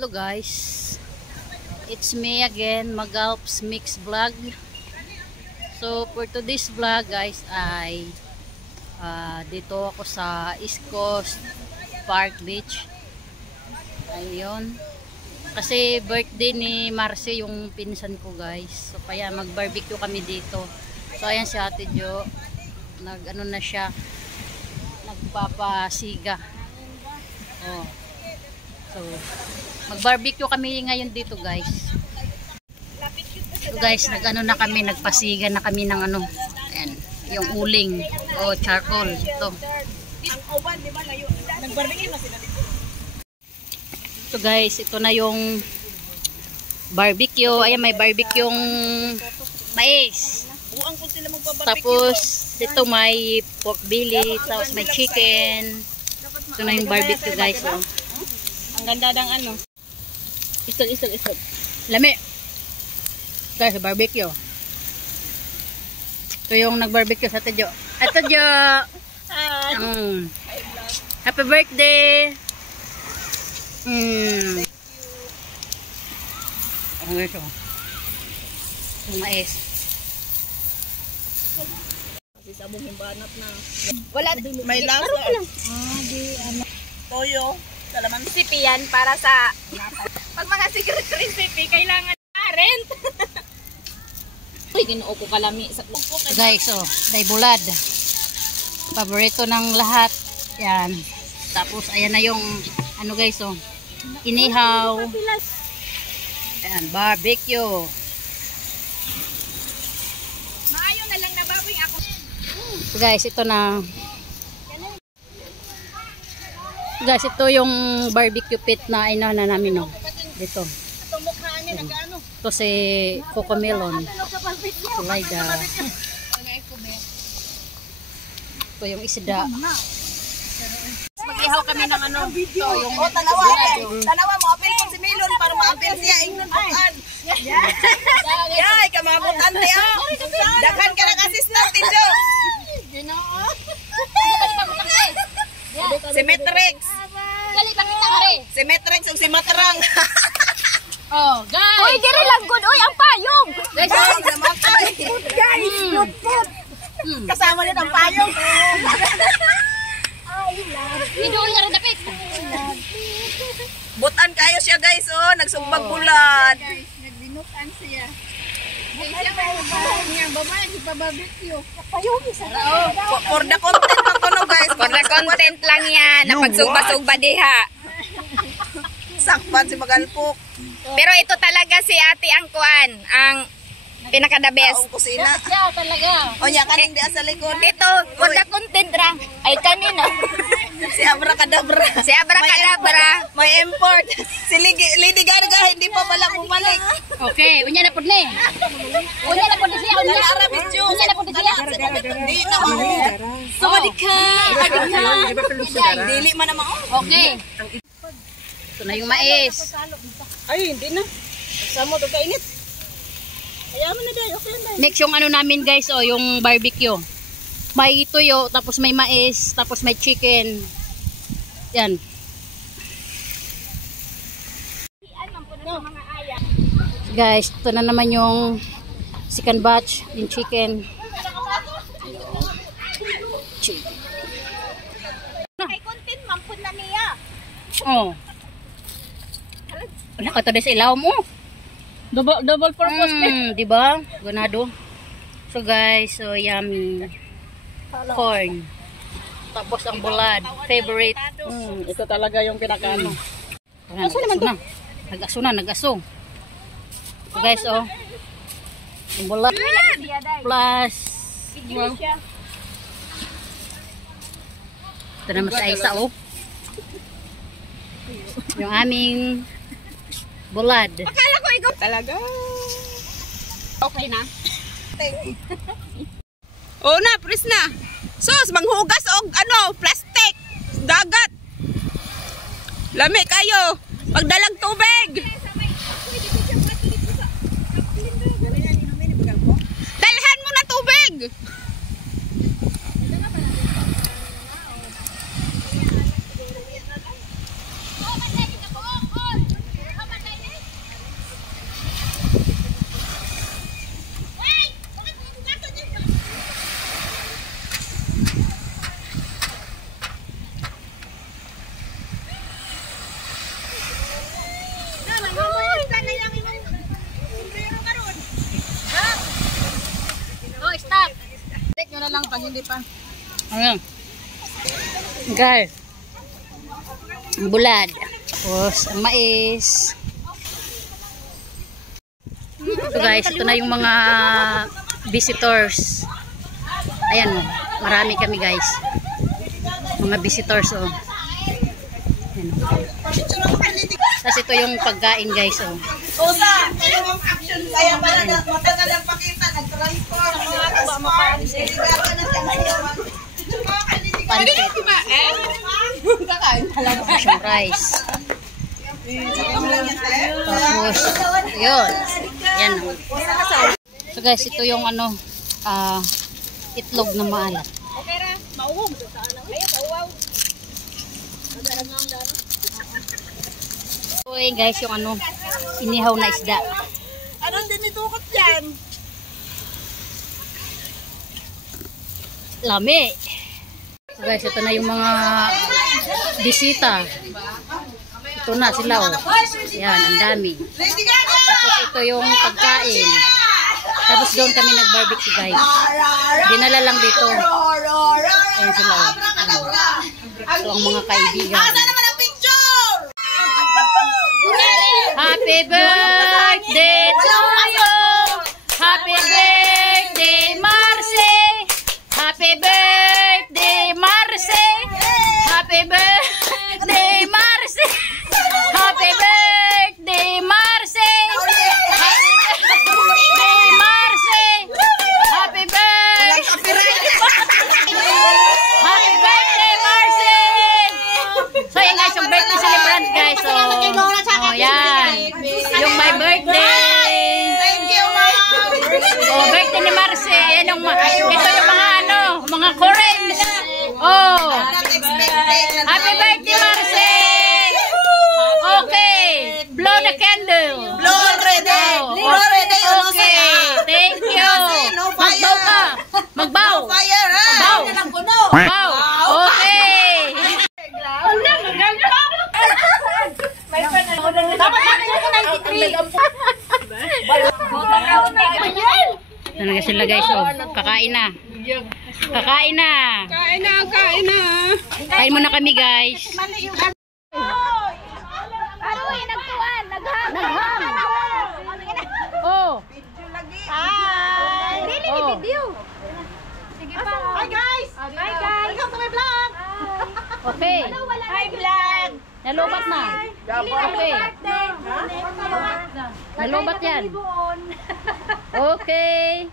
Hello guys, it's me again, Magalps Mix Vlog. So for today's vlog guys ay dito ako sa East Coast Park Beach. Ayun, kasi birthday ni Marcy yung pinsan ko guys, so kaya mag barbecue kami dito. So ayan si Ate Jo, nag-ano na siya, nagpapasiga. Oh. So, mag-barbecue kami ngayon dito, guys. So, guys, nag-ano na kami, nagpasiga na kami ng ano, ayan, yung uling o charcoal. Ito. So, guys, ito na yung barbecue. Ayan, may barbecue yung mais. Tapos, dito may pork belly, tapos may chicken. Ito na yung barbecue, guys. Oh. Ang ganda ng ano. Isog. Lami. Guys, barbecue. Ito yung nag-barbecue sa Ate Jo. Ate Jo! Happy birthday! Thank you. Ang guys, oh. Yung mais. Kasi sabong himbanat na. Wala. May lasa. Di ano. Toyo. Recipe yan para sa pag mga secret recipe kailangan rent. Uy, ginoo ko kalami sa guys, oh, day bulad. Paborito ng lahat. Yan. Tapos ayan na yung ano guys, oh. Inihaw. Ayan, barbecue. Maayo na lang nababoy ako. So guys, ito na. Guys, ito yung barbecue pit na inauna namin, no. Dito. Ito si Coco Melon. Sulaida. Ito yung isda. Mag-ihaw kami ng ano. Ito yung Tanawa mo, apil ko si Melon para ma-apil siya. Ingnon bukan. Yay, kamabutan niya. Daghan ka ng assistant, Tijo. Si Matrix. Gali pakita kare. Si Matrix ug si Matarang. Oh, guys. Uy, diri lang good. Uy, ang payong. Guys, namatay. Guys, put. Kasama nito ang payong. Idol na rin dapit. Butan kayo siya, guys, oh, nagsumbag bulan. Guys, nagdinutan siya. Siya may babae, ipabarbecue. Payong isa. For the content lang kuno, guys. For the content lang yan. Napagsugba-sugba diha. Sakpan si Magalpok. Pero ito talaga si ate ang kuan. Ang pinaka-the best. Ang kusina. Siya talaga. O niya, kaning di sa likod. Ito, for the content ra. Ay kanino. Si Abracadabra. Si Abracadabra. May import. Si Lady Gaga, hindi pa pala bumalik. Okay, unya na pud ni. Unya na pud siya. Unya na Arabis Jew. Unya na pud siya. Di na mo. Sawadika. Dili man naman. Okay. Ito na yung mais. Ay, hindi na. Samo to kainit. Kaya mo na dahil. Okay na. Next yung ano namin guys, oh, yung barbecue. May tuyo, tapos may mais, tapos may chicken. Yan. Guys, ito na naman yung second batch, yung chicken. Kay content man pud na niya. Oh. Wala ka to sa ilaw mo. Double purpose. Di ba? Ganado. So guys, so yummy. Corn. Tapos ang bulad, favorite. Ito talaga yung pinakaano. Aso naman to? Nag-aso na, nag-aso. So guys, oh. Ang bulad. Plus. Wow. Ito naman sa isa, oh. Yung aming bulad. Akala ko ikaw talaga. Okay na? Oo na, pris na. Sus, manghugas og ano, plastic. Dagat. Lami kayo. Pagdalag tubig. Dalhan mo na tubig. lang pag hindi pa. Ayan. Guys. Ang bulad. Tapos, ang mais. Ito guys, ito na yung mga visitors. Ayan o. Marami kami guys. Mga visitors o. Ayan. Tapos ito yung pagkain guys o. Usa, kayo ang action. Kaya pala matagal ang pakita. Nag-transform. Pancit. Tapos yung rice. Tapos, yun. Yan. So guys, ito yung ano, itlog na maalat. So guys, yung ano, inihaw na isda. Anong dinitukot yan? Lami. So guys, ito na yung mga bisita. Ito na sila oh. Yan, ang dami. Tapos ito yung pagkain. Tapos doon kami nag-barbecue guys. Dinala lang dito. Ayan sila oh. So ang mga kaibigan. Naman ang picture! Happy birthday to you! Happy birthday, Marcy! Happy birthday, Marcy! Happy birthday, Marcy! Happy birthday, Marcy! Happy birthday, Marcy! Happy birthday! Happy birthday, Marcy! So yan guys, yung birthday celebrant guys. So, oh yan. Yung my birthday. Thank you, ma'am! Oh, birthday ni Marcy. Yan yung, ito yung mga ano, mga corals. Oh. Not expected. Happy birthday, Marcy! Okay. Blow the candle. Blow already! Oh, Blow already! okay. Thank you. Magbaw ka. Magbaw. Fire, ha? Baw. Baw. Okay. Ano nga sila guys, oh. Kakain na. Kakain na. Kain na, kain na. Kain muna kami guys. Oh. Oh. Hi, guys! Hi, guys! Welcome to my vlog! Okay. Hi, vlog! Nalubat na. Okay. Nalubat yan. Okay.